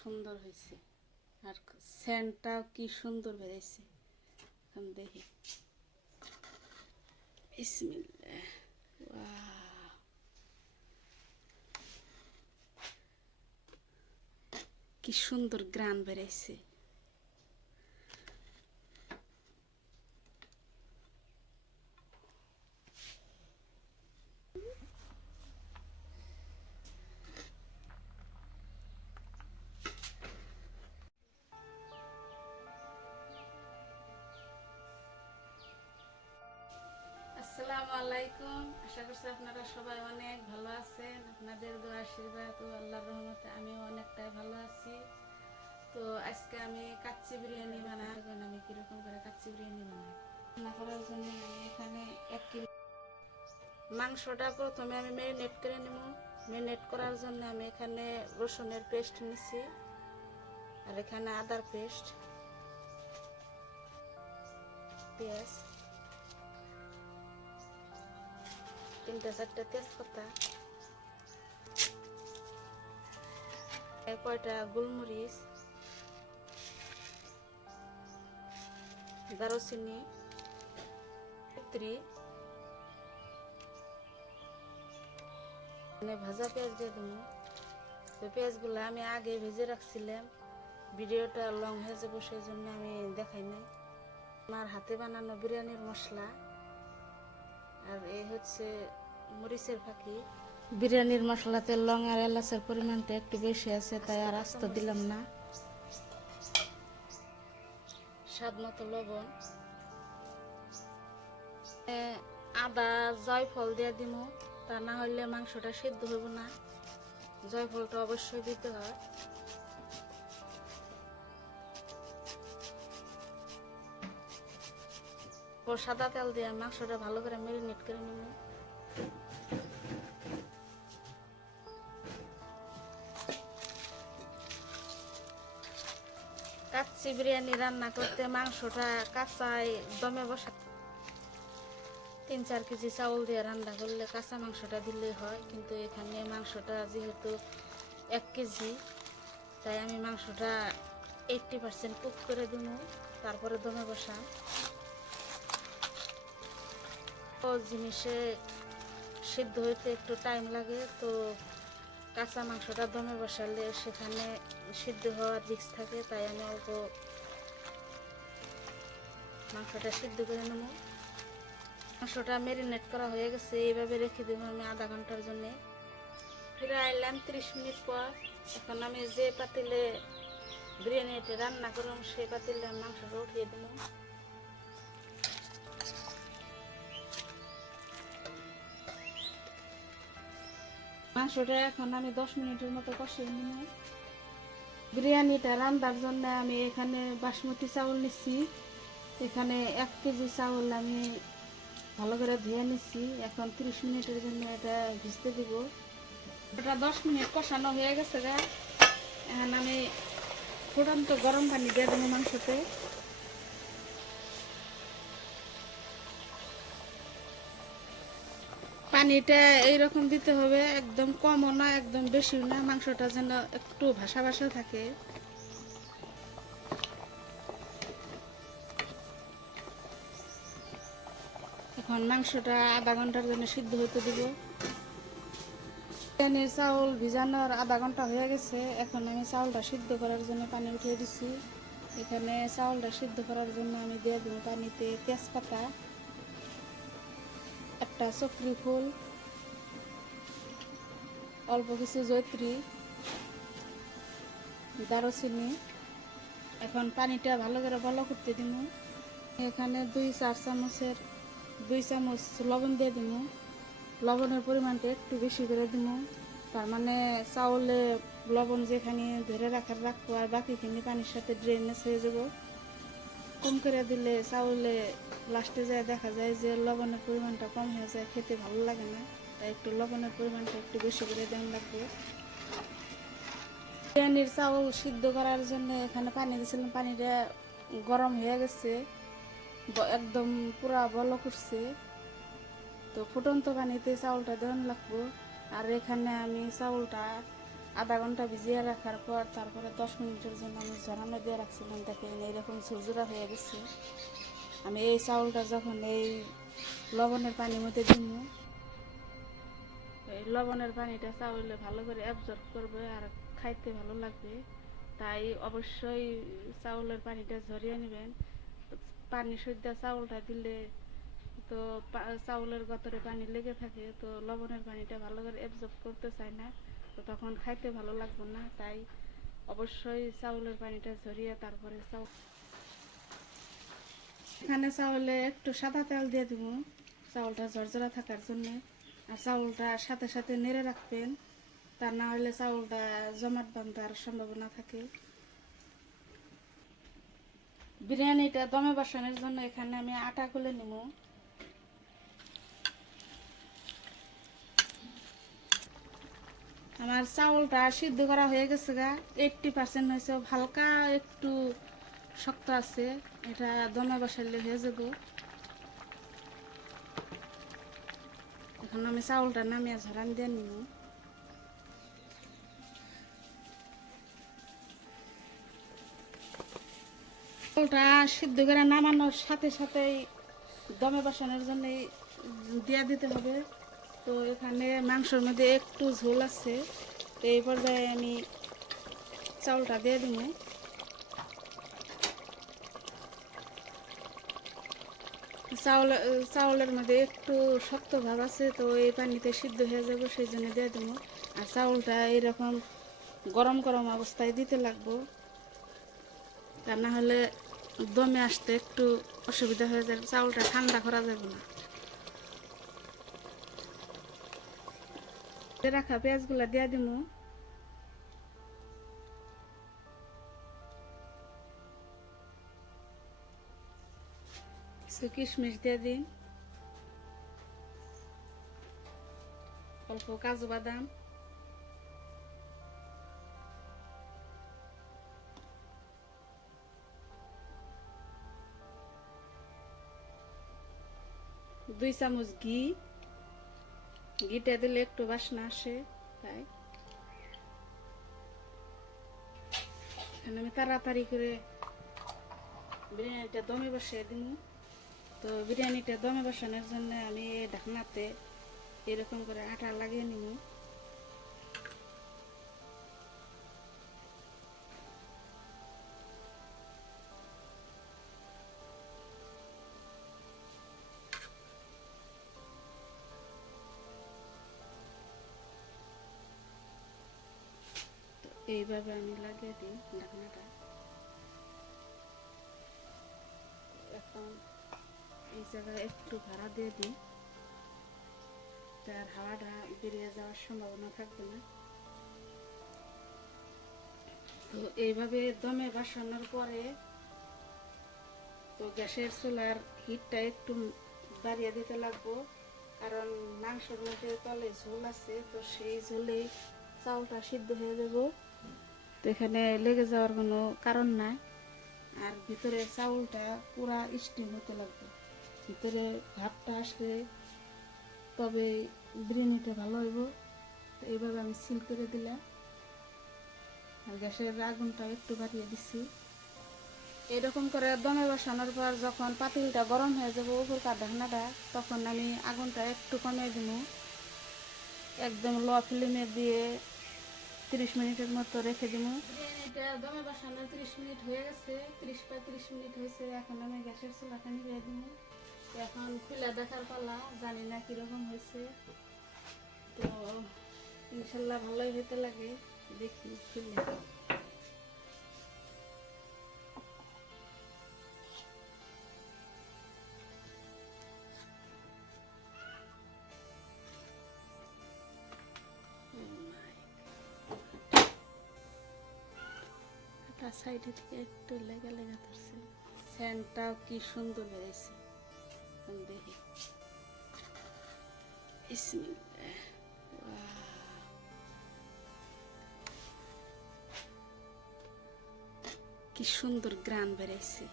সুন্দর হয়েছে আর সেন্টটাও কি সুন্দর বেরিয়েছে। এখন দেখি বিসমিল্লাহ। ওয়াও, কি সুন্দর গ্রান বেরিয়েছে। আসসালামু আলাইকুম, আশা করছি আপনারা সবাই অনেক ভালো আছেন। আপনাদের দোয়া আশীর্বাদ ও আল্লাহর রহমতে আমিও অনেকটাই ভালো আছি। তো আজকে আমি কাচ্চি বিরিয়ানি বানাবো। আমি কিরকম করে কাচ্চি বিরিয়ানি বানাই রান্না করার জন্য আমি এখানে 1 কিলো মাংসটা প্রথমে আমি ম্যারিনেট করে নেব। ম্যারিনেট করার জন্য আমি এখানে রসুনের পেস্ট নিছি, আর এখানে আদার পেস্ট, পেঁয়াজ, 3-4টা তেজপাতা, কয়টা গোলমরিচ, দারুচিনি, ভাজা পেঁয়াজ দিয়ে দেবো। তো পেঁয়াজগুলো আমি আগে ভেজে রাখছিলাম, ভিডিওটা লং হয়ে যাবো সেই জন্য আমি দেখাই নাই। আমার হাতে বানানো বিরিয়ানির মশলা, আর এই হচ্ছে মরিচের ফাঁকি। বিরিয়ানির মশলাতে লং আর এলাচের পরিমাণটা একটু বেশি আছে, তাই আর আস্ত দিলাম না। স্বাদ মতো লবণ, আদা জয়ফল দিয়ে দিব, তা না হলে মাংসটা সিদ্ধ হইব না। জয়ফলটা অবশ্যই দিতে হয়। সাদা তেল দিয়ে মাংসটা ভালো করে ম্যারিনেট করে নেব। কাচ্চি বিরিয়ানি রান্না করতে মাংসটা কাঁচায় দমে বসা 3-4 কেজি চাউল দিয়ে রান্না করলে কাঁচা মাংসটা দিলেই হয়, কিন্তু এখানে মাংসটা যেহেতু 1 কেজি, তাই আমি মাংসটা 80% কুক করে দিব, তারপরে দমে বসাম। ও জিনিসে সিদ্ধ হইতে একটু টাইম লাগে, তো কাঁচা মাংসটা দমে বসালে সেখানে সিদ্ধ হওয়ার রিস্ক থাকে, তাই আমি অল্প মাংসটা সিদ্ধ করে নেব। মাংসটা ম্যারিনেট করা হয়ে গেছে, এইভাবে রেখে দেবো আমি আধা ঘন্টার জন্য। ফিরে আইলাম 30 মিনিট পর। এখন আমি যে পাতিলে বিরিয়ানিটা রান্না করলাম সেই পাতিলে মাংসটা উঠিয়ে দেব। মাংসটা এখন আমি 10 মিনিটের মতো কষিয়ে নেব। বিরিয়ানিটা রান্নার জন্য আমি এখানে বাসমতি চাউল নিচ্ছি। এখানে 1 কেজি চাউল আমি ভালো করে ধুয়ে নিচ্ছি। এখন 30 মিনিটের জন্য এটা ভিজতে দিব। এটা 10 মিনিট কষানো হয়ে গেছে। এখন আমি ফুটন্ত গরম পানি দিয়ে দেবো মাংসতে। পানিটা এইরকম দিতে হবে, একদম কমও না একদম বেশিও না, মাংসটা যেন একটু ভাসা ভাসা থাকে। এখন মাংসটা আধা ঘন্টার জন্য সিদ্ধ হতে দিব। বিরিয়ানির চাউল ভিজানোর আধা ঘন্টা হয়ে গেছে। এখন আমি চাউলটা সিদ্ধ করার জন্য পানি উঠিয়ে দিছি। এখানে চাউলটা সিদ্ধ করার জন্য আমি দিয়ে দেবো পানিতে তেজপাতা, একটা চক্রি ফুল, অল্প কিছু জয়ত্রী, দারুচিনি। এখন পানিটা ভালো করে বলক করতে দিব। এখানে 2 চামচ লবণ দিয়ে দিব। লবণের পরিমাণটা একটু বেশি করে দিব, তার মানে চাউলে লবণ যেখানে ধরে রাখবো আর বাকিখানি পানির সাথে ড্রেনেজ হয়ে যাব। কম করে দিলে চাউলে লাস্টে যায় দেখা যায় যে লবণের পরিমাণটা কম হয়ে যায়, খেতে ভালো লাগে না, তাই একটু লবণের পরিমাণটা একটু বেশি করে দেওয়া লাগবে। বিরিয়ানির চাউল সিদ্ধ করার জন্য এখানে পানি দিয়েছিলাম, পানিটা গরম হয়ে গেছে, একদম পুরা বলক উঠছে। তো ফুটন্ত পানিতে চাউলটা দেওয়া লাগবো। আর এখানে আমি চাউলটা আধা ঘন্টা ভিজিয়ে রাখার পর তারপরে 10 মিনিটের জন্য আমি ঝরানো দিয়ে রাখছিলাম। দেখেন এইরকম ঝুরঝুরা হয়ে গেছে। আমি এই চাউলটা যখন এই লবণের পানির মধ্যে দিব, এই লবণের পানিটা চাউলে ভালো করে অ্যাবজর্ব করবে আর খাইতে ভালো লাগবে। তাই অবশ্যই চাউলের পানিটা ঝরিয়ে নেবেন। পানি সদ্য চাউলটা দিলে তো চাউলের গতরে পানি লেগে থাকে, তো লবণের পানিটা ভালো করে অ্যাবজর্ব করতে চায় না, তো তখন খাইতে ভালো লাগবে না। তাই অবশ্যই চাউলের পানিটা ঝরিয়ে তারপরে এখানে চাউলে একটু সাদা তেল দিয়ে দিব চাউলটা ঝরঝরা থাকার জন্য। আর চাউলটা সাথে সাথে নেড়ে রাখবেন, তা না হলে চাউলটা জমাট বাঁধার সম্ভাবনা থাকে। বিরিয়ানিটা দমে বসানোর জন্য এখানে আমি আটা গুলে নেব। আমার চাউলটা সিদ্ধ করা হয়ে গেছে গা, 80% হয়েছে, হালকা একটু শক্ত আছে, এটা দমে বসাইলে হয়ে যাব। এখন আমি চাউলটা নামিয়ে ঝরান দিয়ে নিব। চাউলটা সিদ্ধ করে নামানোর সাথে সাথেই দমে বসানোর জন্য দিয়ে দিতে হবে। তো এখানে মাংসের মধ্যে একটু ঝোল আছে, তো এই পর্যায়ে আমি চাউলটা দিয়ে দিব। চাউলের মধ্যে একটু শক্ত ভাব আছে, তো এই পানিতে সিদ্ধ হয়ে যাবে, সেই জন্য দিয়ে দেবো। আর চাউলটা এইরকম গরম গরম অবস্থায় দিতে লাগবো, তা না হলে দমে আসতে একটু অসুবিধা হয়ে যাবে, চাউলটা ঠান্ডা করা যাবে না। রাখা পেঁয়াজগুলা দিয়ে দিব। কিছু কিশমিশ দিয়ে দিন, অল্প কাজু বাদাম, দুই চামচ ঘি। ঘিটা দিলে একটু বাসনা আসে, তাই এখানে আমি তাড়াতাড়ি করে বিরিয়ানিটা দমে বসিয়ে দিব। তো বিরিয়ানিটা দমে বসানোর জন্য আমি ঢাকনাতে এরকম করে আটা লাগিয়ে নিব। তো এইভাবে আমি লাগিয়ে দিই ঢাকনাটা। এখন এই জায়গায় একটু ভাড়া দিয়ে দিই, তার হাওয়াটা বেরিয়ে যাওয়ার সম্ভাবনা থাকবে না। তো এইভাবে দমে বসানোর পরে তো গ্যাসের চুলার হিটটা একটু বাড়িয়ে দিতে লাগবো, কারণ মাংসের মধ্যে তলে ঝোল আছে, তো সেই ঝোলেই চাউলটা সিদ্ধ হয়ে যাব, তো এখানে লেগে যাওয়ার কোনো কারণ নাই। আর ভিতরে চাউলটা পুরা স্টিম হতে লাগবে, ভিতরে ভাতটা আসলে তবে বিরিয়ানিটা ভালো হইব। তো এইভাবে আমি সিল করে দিলাম, আর গ্যাসের আগুনটা একটু বাড়িয়ে দিচ্ছি। এরকম করে দমে বসানোর পর যখন পাতিলটা গরম হয়ে যাবে উপরকার ঢাকনাটা, তখন আমি আগুনটা একটু কমিয়ে দিব, একদম লো ফ্লেমে দিয়ে 30 মিনিটের মতো রেখে দিব। বিরিয়ানিটা দমে বসানো 30 মিনিট হয়ে গেছে, 30 মিনিট হয়েছে। এখন আমি গ্যাসের চুলাটা নিভিয়ে দিব। এখন খুলে দেখার পালা, জানি না কিরকম হয়েছে। তো ইনশাল্লাহ ভালোই হতে লাগে, দেখি খুলে। সাইডে থেকে একটু লেগা লেগা ধরছে, স্যান্ডটাও কি সুন্দর বেড়েছে দেখি। কি সুন্দর গ্রান বেড়েছে।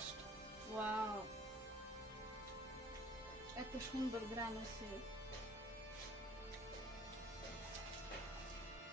জাস্ট ওয়াও, এত সুন্দর গ্রান আছে।